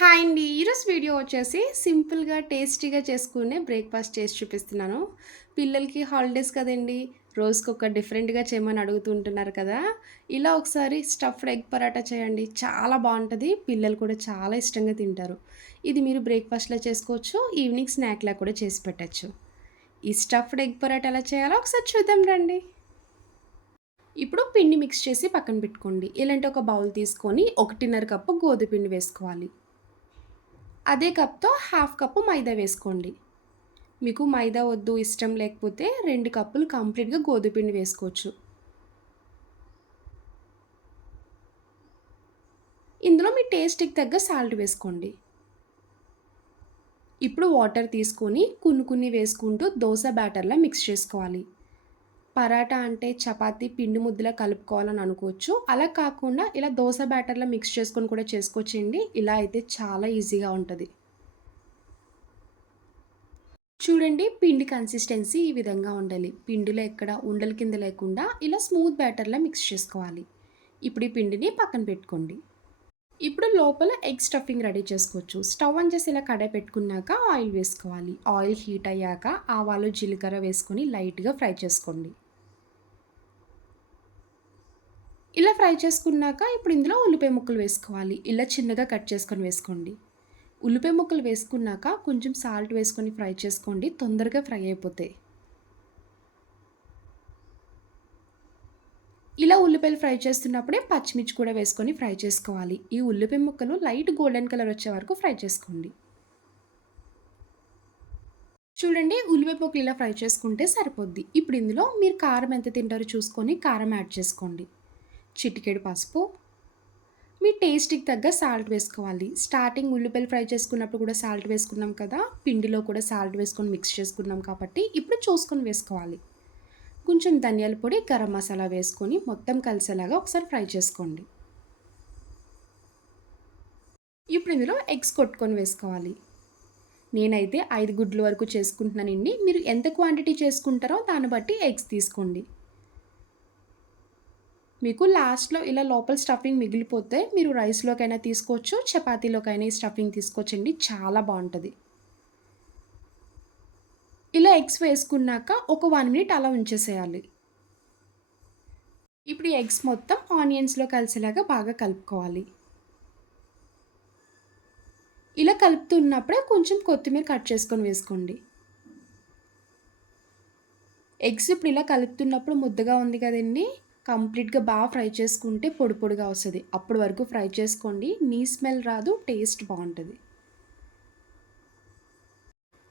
Hi అండి. ఈరోజు video వచ్చేసి సింపుల్‌గా, టేస్టీగా చేసుకునే బ్రేక్‌ఫాస్ట్ చేసి చూపిస్తున్నాను. పిల్లలకి హాలిడేస్ కదండీ! రోజుకొక డిఫరెంట్‌గా చేయమని అడుగుతూ ఉంటున్నారు కదా! ఇలా ఒకసారి స్టఫ్డ్ ఎగ్ పరాటా చేయండి. చాలా బావుంటది. పిల్లలు కూడా చాలా ఇష్టంగా తింటారు. ఇది మీరు బ్రేక్‌ఫాస్ట్‌లా చేసుకోవచ్చు. ఈవినింగ్ స్నాక్‌లా కూడా చేసి పెట్టొచ్చు. ఈ స్టఫ్డ్ ఎగ్ పరాటా ఎలా చేయాలో ఒకసారి చూద్దాం రండి. ఇప్పుడు పిండి మిక్స్ చేసి పక్కన పెట్టుకోండి. ఇలాంటి ఒక బౌల్ తీసుకొని 1:30 కప్పు గోధుమ పిండి వేసుకోవాలి. అదే కప్‌తో హాఫ్ కప్పు మైదా వేసుకోండి. మీకు మైదా వద్దు, ఇష్టం లేకపోతే 2 కప్పులు కంప్లీట్‌గా గోధుమ పిండి వేసుకోవచ్చు. ఇందులో మీ టేస్ట్‌కి తగ్గ సాల్ట్ వేసుకోండి. ఇప్పుడు వాటర్ తీసుకొని కొన్ని కొన్ని వేసుకుంటూ దోస బ్యాటర్‌లా మిక్స్ చేసుకోవాలి. పరాటా అంటే చపాతీ పిండి ముద్దలా కలుపుకోవాలని అనుకోవచ్చు. అలా కాకుండా ఇలా దోస బ్యాటర్‌లా మిక్స్ చేసుకొని కూడా చేసుకోవచ్చండి. ఇలా అయితే చాలా ఈజీగా ఉంటది. చూడండి, పిండి కన్సిస్టెన్సీ ఈ విధంగా ఉండాలి. పిండిలో ఎక్కడ ఉండల కింద లేకుండా ఇలా స్మూత్ బ్యాటర్‌లా మిక్స్ చేసుకోవాలి. ఇప్పుడు ఈ పిండిని పక్కన పెట్టుకోండి. ఇప్పుడు లోపల ఎగ్ స్టఫింగ్ రెడీ చేసుకోవచ్చు. స్టవ్ ఆన్ చేసి ఇలా కడాయి పెట్టుకున్నాక ఆయిల్ వేసుకోవాలి. ఆయిల్ హీట్ అయ్యాక ఆవాలు, జీలకర్ర వేసుకొని లైట్‌గా ఫ్రై చేసుకోండి. ఇలా ఫ్రై చేసుకున్నాక ఇప్పుడు ఇందులో ఉల్లిపాయ ముక్కలు వేసుకోవాలి. ఇలా చిన్నగా కట్ చేసుకొని వేసుకోండి. ఉల్లిపాయ ముక్కలు వేసుకున్నాక కొంచెం సాల్ట్ వేసుకొని ఫ్రై చేసుకోండి. తొందరగా ఫ్రై అయిపోతాయి. ఇలా ఉల్లిపాయలు ఫ్రై చేస్తున్నప్పుడే పచ్చిమిర్చి కూడా వేసుకొని ఫ్రై చేసుకోవాలి. ఈ ఉల్లిపాయ ముక్కలు లైట్ గోల్డెన్ కలర్ వచ్చే వరకు ఫ్రై చేసుకోండి. చూడండి, ఉల్లిపాయ ముక్కలు ఇలా ఫ్రై చేసుకుంటే సరిపోద్ది. ఇప్పుడు ఇందులో మీరు కారం ఎంత తింటారో చూసుకొని కారం యాడ్ చేసుకోండి. చిటికెడు పసుపు, మీ టేస్ట్‌కి తగ్గ సాల్ట్ వేసుకోవాలి. స్టార్టింగ్ ఉల్లిపాయలు ఫ్రై చేసుకున్నప్పుడు కూడా సాల్ట్ వేసుకున్నాం కదా! పిండిలో కూడా సాల్ట్ వేసుకొని మిక్స్ చేసుకున్నాం కాబట్టి ఇప్పుడు చూసుకొని వేసుకోవాలి. కొంచెం ధనియాల పొడి, గరం మసాలా వేసుకొని మొత్తం కలిసేలాగా ఒకసారి ఫ్రై చేసుకోండి. ఇప్పుడు ఇందులో ఎగ్స్ కొట్టుకొని వేసుకోవాలి. నేనైతే 5 గుడ్ల వరకు చేసుకుంటున్నానండి. మీరు ఎంత క్వాంటిటీ చేసుకుంటారో దాన్ని బట్టి ఎగ్స్ తీసుకోండి. మీకు లాస్ట్‌లో ఇలా లోపల స్టఫింగ్ మిగిలిపోతే మీరు రైస్‌లోకైనా తీసుకోవచ్చు, చపాతీలోకైనా ఈ స్టఫింగ్ తీసుకోవచ్చండి. చాలా బావుంటది. ఇలా ఎగ్స్ వేసుకున్నాక ఒక 1 మినిట్ అలా ఉంచేసేయాలి. ఇప్పుడు ఈ ఎగ్స్ మొత్తం ఆనియన్స్‌లో కలిసేలాగా బాగా కలుపుకోవాలి. ఇలా కలుపుతున్నప్పుడే కొంచెం కొత్తిమీర కట్ చేసుకొని వేసుకోండి. ఎగ్స్ ఇప్పుడు ఇలా కలుపుతున్నప్పుడు ముద్దగా ఉంది కదండీ! కంప్లీట్‌గా ఫ్రై చేసుకుంటే పొడి పొడిగా వస్తది. అప్పటి వరకు ఫ్రై చేసుకోండి. నీ స్మెల్ రాదు. టేస్ట్ బావుంటది.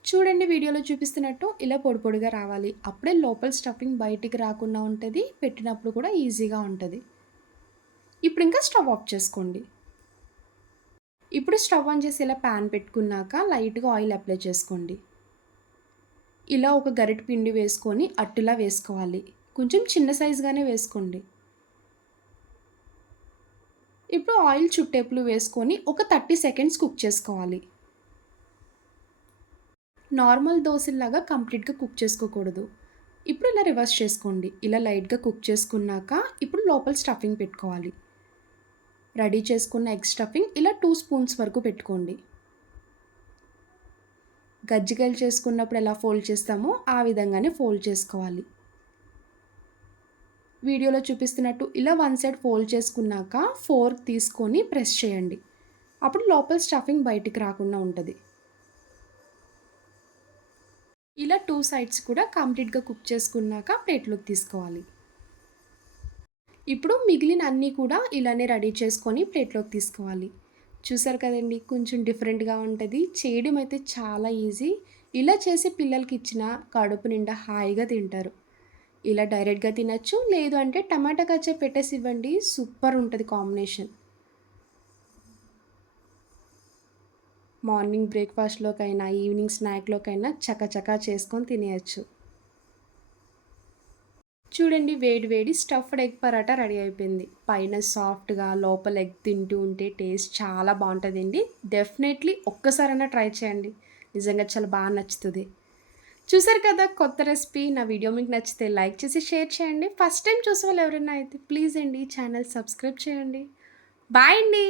చూడండి, వీడియోలో చూపిస్తున్నట్టు ఇలా పొడి పొడిగా రావాలి. అప్పుడే లోపల స్టఫింగ్ బయటికి రాకుండా ఉంటది. పెట్టినప్పుడు కూడా ఈజీగా ఉంటది. ఇప్పుడు ఇంకా స్టవ్ ఆఫ్ చేసుకోండి. ఇప్పుడు స్టవ్ ఆన్ చేసి ఇలా పాన్ పెట్టుకున్నాక లైట్‌గా ఆయిల్ అప్లై చేసుకోండి. ఇలా ఒక గరిటె పిండి వేసుకొని అట్టులా వేసుకోవాలి. కొంచెం చిన్న సైజుగానే వేసుకోండి. ఇప్పుడు ఆయిల్ చుట్టేపులు వేసుకొని ఒక 30 సెకండ్స్ కుక్ చేసుకోవాలి. నార్మల్ దోసల్లాగా కంప్లీట్‌గా కుక్ చేసుకోకూడదు. ఇప్పుడు ఇలా రివర్స్ చేసుకోండి. ఇలా లైట్‌గా కుక్ చేసుకున్నాక ఇప్పుడు లోపల స్టఫింగ్ పెట్టుకోవాలి. రెడీ చేసుకున్న ఎగ్ స్టఫింగ్ ఇలా 2 స్పూన్స్ వరకు పెట్టుకోండి. గజ్జికాయలు చేసుకున్నప్పుడు ఎలా ఫోల్డ్ చేస్తామో ఆ విధంగానే ఫోల్డ్ చేసుకోవాలి. వీడియోలో చూపిస్తున్నట్టు ఇలా వన్ సైడ్ ఫోల్డ్ చేసుకున్నాక ఫోర్క్ తీసుకొని ప్రెస్ చేయండి. అప్పుడు లోపల స్టఫింగ్ బయటికి రాకుండా ఉంటది. ఇలా 2 సైడ్స్ కూడా కంప్లీట్‌గా కుక్ చేసుకున్నాక ప్లేట్‌లోకి తీసుకోవాలి. ఇప్పుడు మిగిలిన అన్నీ కూడా ఇలానే రెడీ చేసుకొని ప్లేట్‌లోకి తీసుకోవాలి. చూసారు కదండీ! కొంచెం డిఫరెంట్‌గా ఉంటది. చేయడం అయితే చాలా ఈజీ. ఇలా చేసి పిల్లలకి ఇచ్చినా కడుపు నిండా హాయిగా తింటారు. ఇలా డైరెక్ట్‌గా తినొచ్చు. లేదు అంటే టమాటా కచప్ పెట్టేసి ఇవ్వండి. సూపర్ ఉంటది కాంబినేషన్. మార్నింగ్ బ్రేక్‌ఫాస్ట్‌లోకైనా, ఈవినింగ్ స్నాక్‌లోకైనా చకచకా చేసుకొని తినేయొచ్చు. చూడండి, వేడి వేడి స్టఫ్డ్ ఎగ్ పరాటా రెడీ అయిపోయింది. పైన సాఫ్ట్‌గా, లోపల ఎగ్ తింటూ ఉంటే టేస్ట్ చాలా బావుంటదండి. డెఫినైట్‌లీ ఒక్కసారైనా ట్రై చేయండి. నిజంగా చాలా నచ్చుతది. చూసారు కదా కొత్త రెసిపీ. నా వీడియో మీకు నచ్చితే లైక్ చేసి షేర్ చేయండి. ఫస్ట్ టైమ్ చూసేవాళ్ళు ఎవరైనా అయితే ప్లీజ్ అండి ఛానల్ సబ్స్క్రైబ్ చేయండి. బాయ్ అండి.